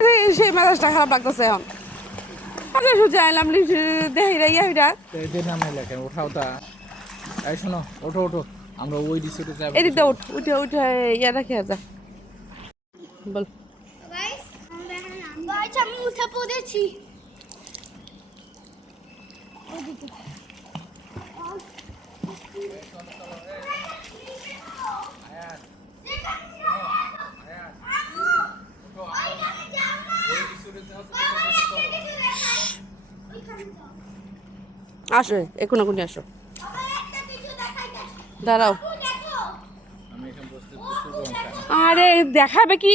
সেই মেজাজটা খারাপ লাগতেছে এখন। আগে সুযোগ আইলাম দেখি রে ইয়া এদের নাম নাই লেখেন ওঠাও তা। এই শোনো ওঠো ওঠো আমরা ওই রিসোর্টে যাব। এদিকটা উঠে উঠে ইয়া রাখে যা বল। গাইস আমি উঠে পড়েছি। আসো এখন এখনই আসো, দাঁড়াও। আরে দেখাবে কি?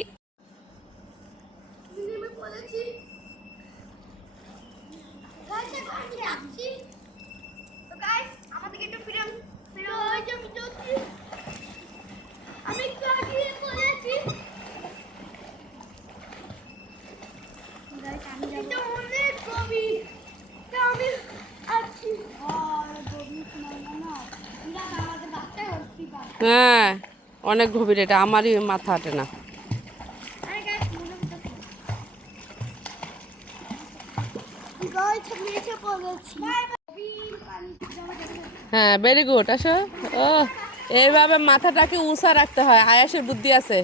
হ্যাঁ অনেক গভীর, এটা আমারই মাথা হাঁটে না। হ্যাঁ ভেরি গুড, আসো। ও এইভাবে মাথাটাকে উঁচা রাখতে হয়, আয়াসের বুদ্ধি আছে।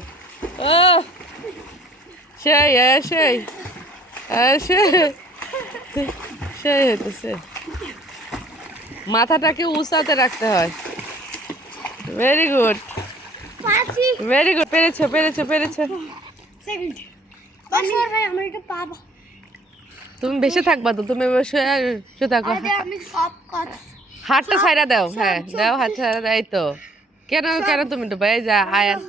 ও সেই সেই সেই হইতেছে, মাথাটাকে উঁচাতে রাখতে হয়। ভেরি গুড ভেরি গুড, পেরেছো পেরেছো পেরেছো। তুমি বেঁচে থাকবা তো, তুমি শুয়ে থাকো। হাতটা ছাইড়া দাও, হ্যাঁ দাও, হাত ছাইড়া দাও। এই তো কেন কেন তুমি তো ভাই যা। আয়ান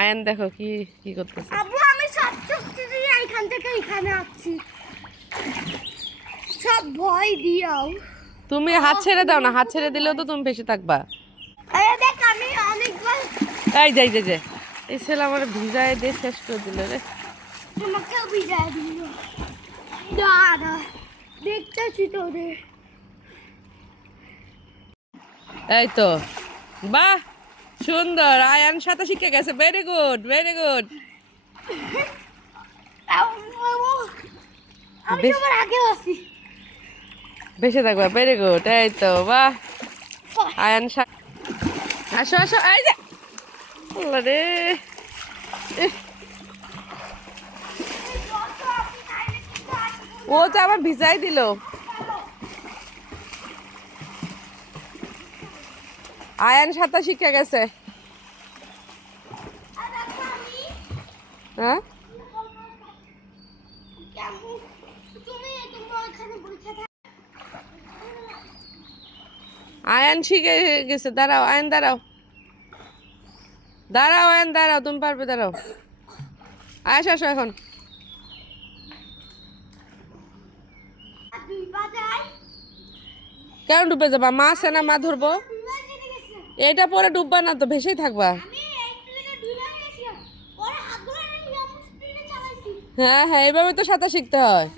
আয়ান দেখো কি কি করতেছে। আমি সব শক্তি দিয়ে এখান থেকে এখানে আসছি, সব ভয় দিও। তুমি হাত ছেড়ে দাও না, হাত ছেড়ে দিলেও তো তুমি বেঁচে থাকবা। দেখ আমি অনেকবার এই যাই যাই যাই, এই ছেলে আমার ভিজায় দিয়ে শেষ করে দিল রে। তোমাকেও বিদায় দিল। দাদা দেখতেছি তোদের। এই তো বাহ সুন্দর, আয়ান সাঁতার শিখে গেছে। Very good very good. আমি সবার আগে আছি। বেঁচে থাকবা, ভেরি গুড। এই তো বাহ আয়ান আসো আসো। এই যে আল্লাহ রে, ও তো আবার ভিজাই দিল। আয়ান সাঁতার শিখে গেছে। হ্যাঁ আয়ান শিখে গেছে। দাঁড়াও আয়ান, দাঁড়াও দাঁড়াও আয়ান, দাঁড়াও, তুমি পারবে, দাঁড়াও। আয়াস আসো এখন। কেন ডুবে যাবা? মা আছে না, মা ধরবো। এটা পরে ডুববা না তো, ভেসেই থাকবা। হ্যাঁ হ্যাঁ এইভাবে তো সাঁতার শিখতে হয়।